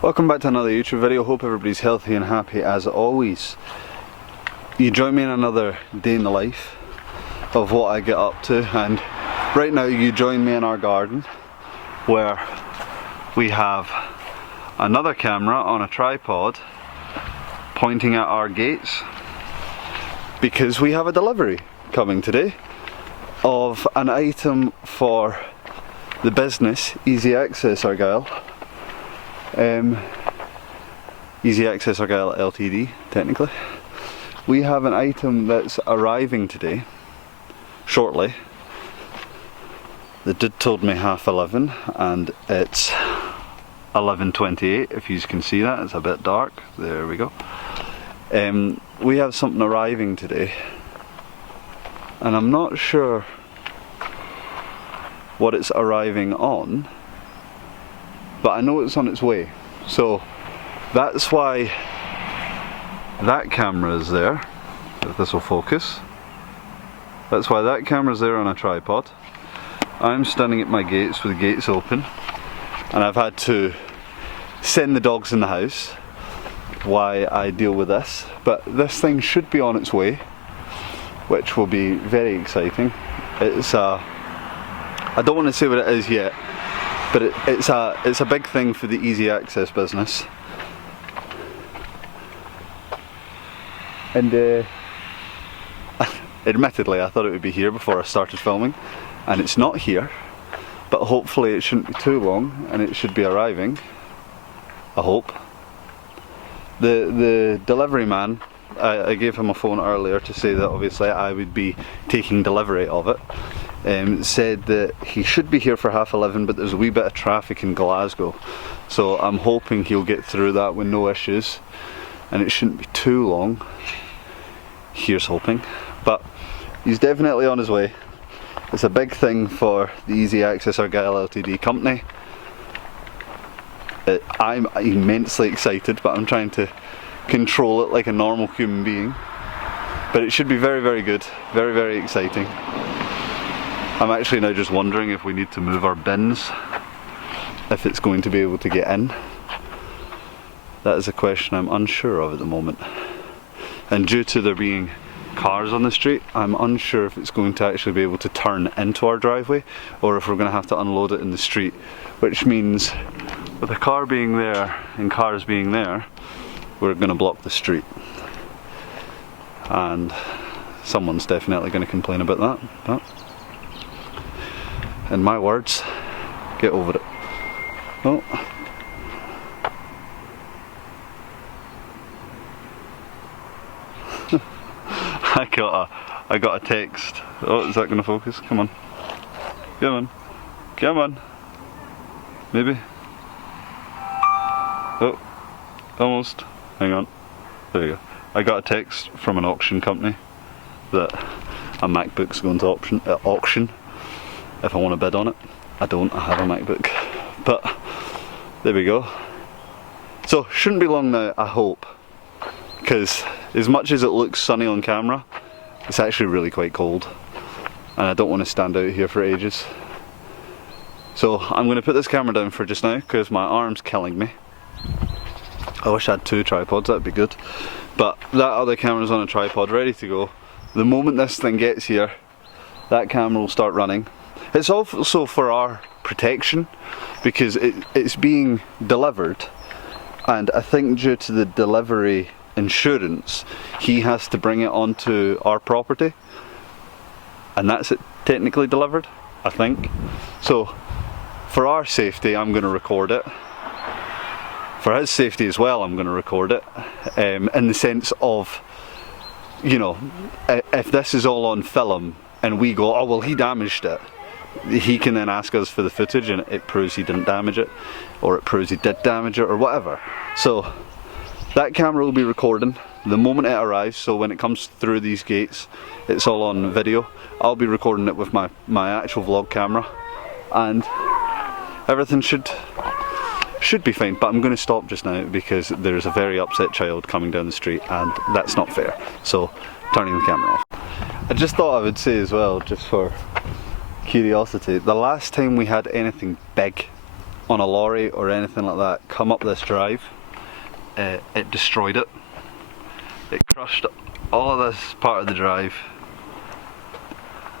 Welcome back to another YouTube video. Hope everybody's healthy and happy as always. You join me in another day in the life of what I get up to, and right now you join me in our garden where we have another camera on a tripod pointing at our gates because we have a delivery coming today of an item for the business ACCESS Argyll. ACCESS Argyll Ltd, technically. We have an item that's arriving today, shortly. The dude told me 11:30 and it's 11:28, if you can see that, it's a bit dark. There we go. We have something arriving today and I'm not sure what it's arriving on, but I know it's on its way. So that's why that camera is there, if this will focus. That's why that camera is there on a tripod. I'm standing at my gates with the gates open, and I've had to send the dogs in the house while I deal with this, but this thing should be on its way, which will be very exciting. It's I don't want to say what it is yet, but it's a big thing for the ACCESS business. And admittedly I thought it would be here before I started filming, and it's not here, but hopefully it shouldn't be too long and it should be arriving, I hope. The delivery man, I gave him a phone earlier to say that obviously I would be taking delivery of it. Said that he should be here for 11:30, but there's a wee bit of traffic in Glasgow, so I'm hoping he'll get through that with no issues and it shouldn't be too long. Here's hoping, but he's definitely on his way. It's a big thing for the ACCESS Argyll Ltd company. I'm immensely excited, but I'm trying to control it like a normal human being, but it should be very, very good, very, very exciting. I'm actually now just wondering if we need to move our bins, if it's going to be able to get in. That is a question I'm unsure of at the moment. And due to there being cars on the street, I'm unsure if it's going to actually be able to turn into our driveway or if we're going to have to unload it in the street, which means with a car being there and cars being there, we're going to block the street. And someone's definitely going to complain about that, but in my words, get over it. Oh. I got a text. Oh, is that going to focus? Come on. Come on. Come on. Maybe. Oh, almost. Hang on. There you go. I got a text from an auction company that a MacBook's going to auction if I want to bid on it. I don't, I have a MacBook, but there we go. So shouldn't be long now, I hope, because as much as it looks sunny on camera, it's actually really quite cold and I don't want to stand out here for ages. So I'm going to put this camera down for just now because my arm's killing me. I wish I had two tripods, that'd be good, but that other camera's on a tripod ready to go. The moment this thing gets here, that camera will start running. It's also for our protection because it's being delivered, and I think due to the delivery insurance, he has to bring it onto our property, and that's it technically delivered, I think. So for our safety, I'm going to record it. For his safety as well, I'm going to record it, in the sense of, you know, if this is all on film and we go, oh well, he damaged it, he can then ask us for the footage and it proves he didn't damage it, or it proves he did damage it, or whatever. So that camera will be recording the moment it arrives, so when it comes through these gates, it's all on video. I'll be recording it with my actual vlog camera, and everything should be fine. But I'm going to stop just now because there's a very upset child coming down the street and that's not fair, so turning the camera off. I just thought I would say as well, just for curiosity, the last time we had anything big on a lorry or anything like that come up this drive, it destroyed it. It crushed all of this part of the drive.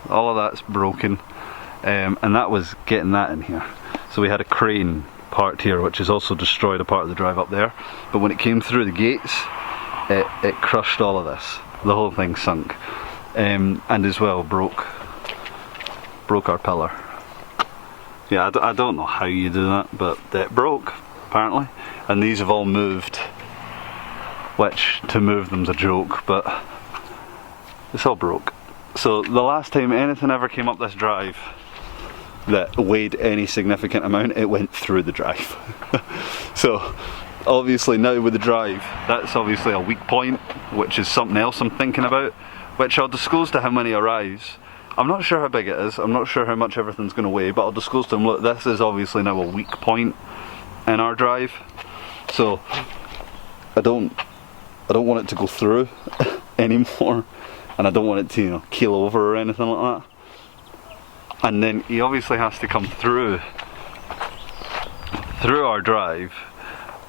All of that's broken, and that was getting that in here. So we had a crane parked here which has also destroyed a part of the drive up there, but when it came through the gates, it crushed all of this. The whole thing sunk, and as well broke our pillar. Yeah, I don't know how you do that, but it broke apparently, and these have all moved, which to move them's a joke, but it's all broke. So the last time anything ever came up this drive that weighed any significant amount, it went through the drive. So obviously now with the drive, that's obviously a weak point, which is something else I'm thinking about, which I'll disclose to him when he arrives. I'm not sure how big it is, I'm not sure how much everything's going to weigh, but I'll disclose to him, look, this is obviously now a weak point in our drive, so I don't want it to go through anymore, and I don't want it to, you know, keel over or anything like that. And then he obviously has to come through our drive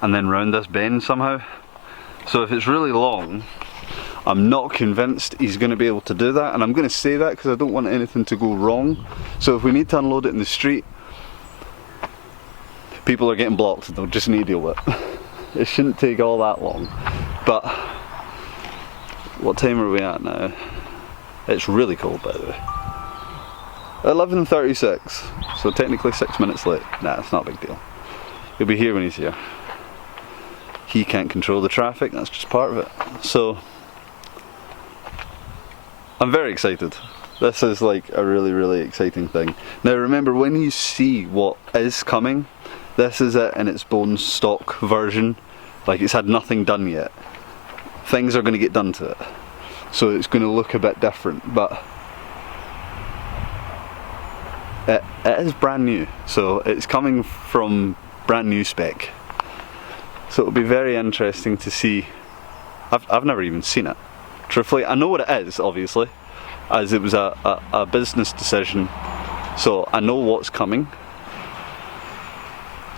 and then round this bend somehow. So if it's really long, I'm not convinced he's going to be able to do that, and I'm going to say that because I don't want anything to go wrong. So if we need to unload it in the street, people are getting blocked, they'll just need to deal with it. It shouldn't take all that long. But what time are we at now? It's really cold, by the way. 11:36, so technically 6 minutes late. Nah, it's not a big deal. He'll be here when he's here. He can't control the traffic, that's just part of it. So I'm very excited. This is like a really, really exciting thing. Now remember, when you see what is coming, this is it in its bone stock version. Like, it's had nothing done yet. Things are going to get done to it. So it's going to look a bit different, but it is brand new. So it's coming from brand new spec. So it'll be very interesting to see. I've never even seen it. Truthfully, I know what it is, obviously, as it was a business decision, so I know what's coming.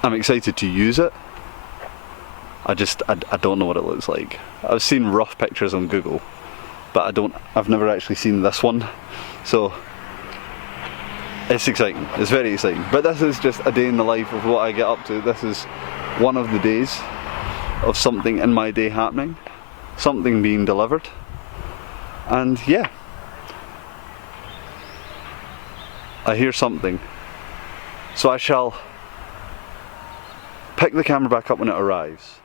I'm excited to use it. I don't know what it looks like. I've seen rough pictures on Google, but I've never actually seen this one. So it's exciting, it's very exciting. But this is just a day in the life of what I get up to. This is one of the days of something in my day happening, something being delivered. And yeah, I hear something. So I shall pick the camera back up when it arrives.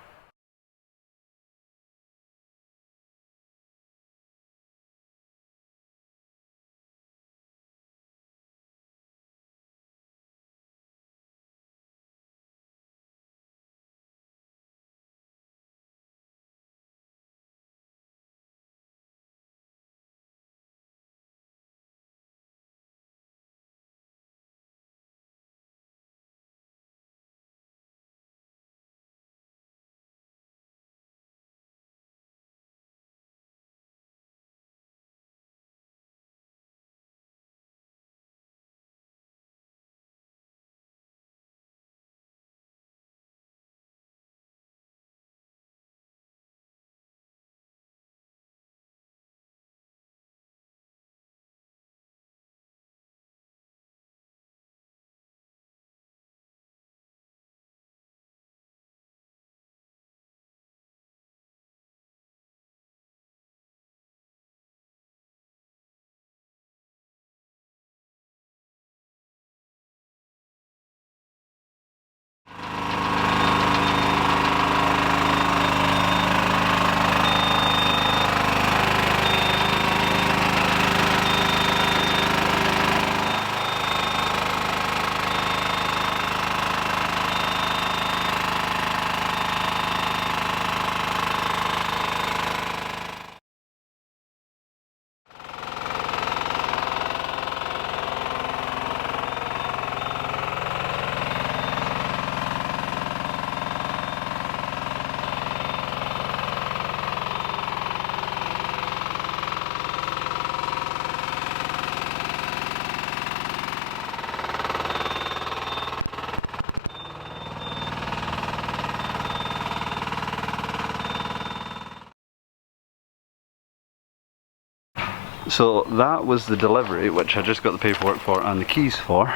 So that was the delivery, which I just got the paperwork for and the keys for.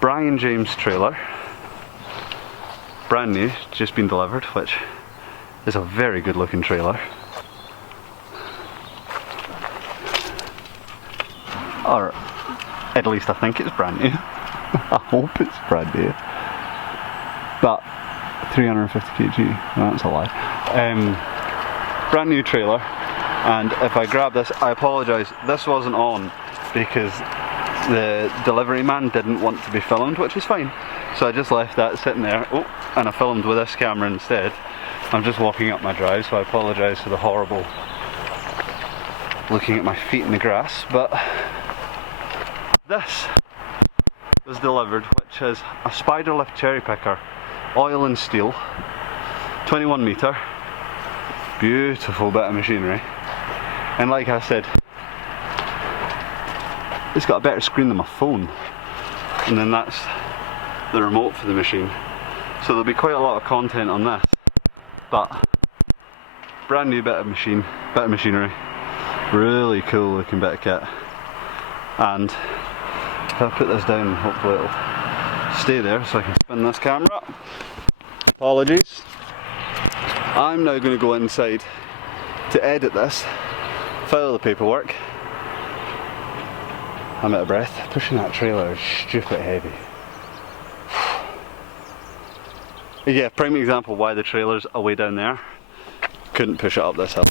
Brian James trailer, brand new, just been delivered, which is a very good looking trailer. Or at least I think it's brand new. I hope it's brand new. But 350 kg, that's a lie. Brand new trailer, and if I grab this, I apologise, this wasn't on because the delivery man didn't want to be filmed, which is fine. So I just left that sitting there, and I filmed with this camera instead. I'm just walking up my drive, so I apologise for the horrible looking at my feet in the grass, but this was delivered, which is a spider lift cherry picker, oil and steel, 21 metre, beautiful bit of machinery, and like I said, it's got a better screen than my phone, and then that's the remote for the machine, so there'll be quite a lot of content on this, but brand new bit of machinery, really cool looking bit of kit, and if I put this down, hopefully it'll stay there so I can spin this camera. Apologies. I'm now going to go inside to edit this, file the paperwork. I'm out of breath. Pushing that trailer is stupid heavy. Yeah, prime example why the trailer's away down there. Couldn't push it up this hill.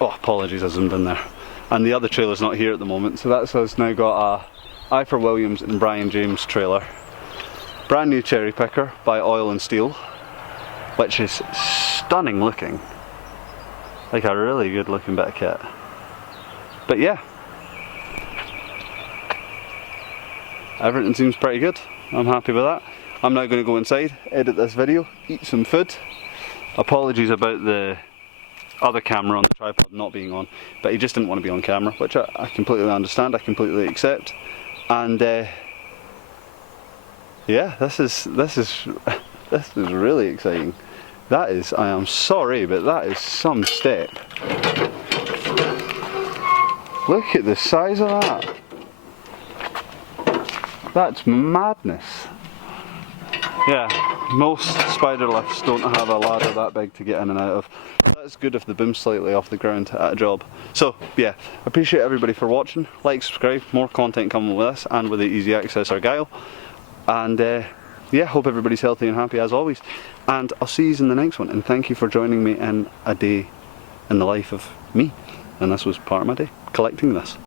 Oh, apologies, I zoomed in there. And the other trailer's not here at the moment, so that's us now got a I for Williams and Brian James trailer. Brand new cherry picker by Oil and Steel, which is stunning looking. Like a really good looking bit of kit. But yeah, everything seems pretty good. I'm happy with that. I'm now going to go inside, edit this video, eat some food. Apologies about the other camera on the tripod not being on, but he just didn't want to be on camera, which I completely understand, I completely accept. And yeah, this is really exciting. That is, I am sorry, but that is some step. Look at the size of that. That's madness. Yeah, most spider lifts don't have a ladder that big to get in and out of. That's good if the boom's slightly off the ground at a job. So yeah, appreciate everybody for watching. Like, subscribe, more content coming with us and with the Easy Access Argyll. And yeah, hope everybody's healthy and happy as always. And I'll see you in the next one. And thank you for joining me in a day in the life of me. And this was part of my day, collecting this.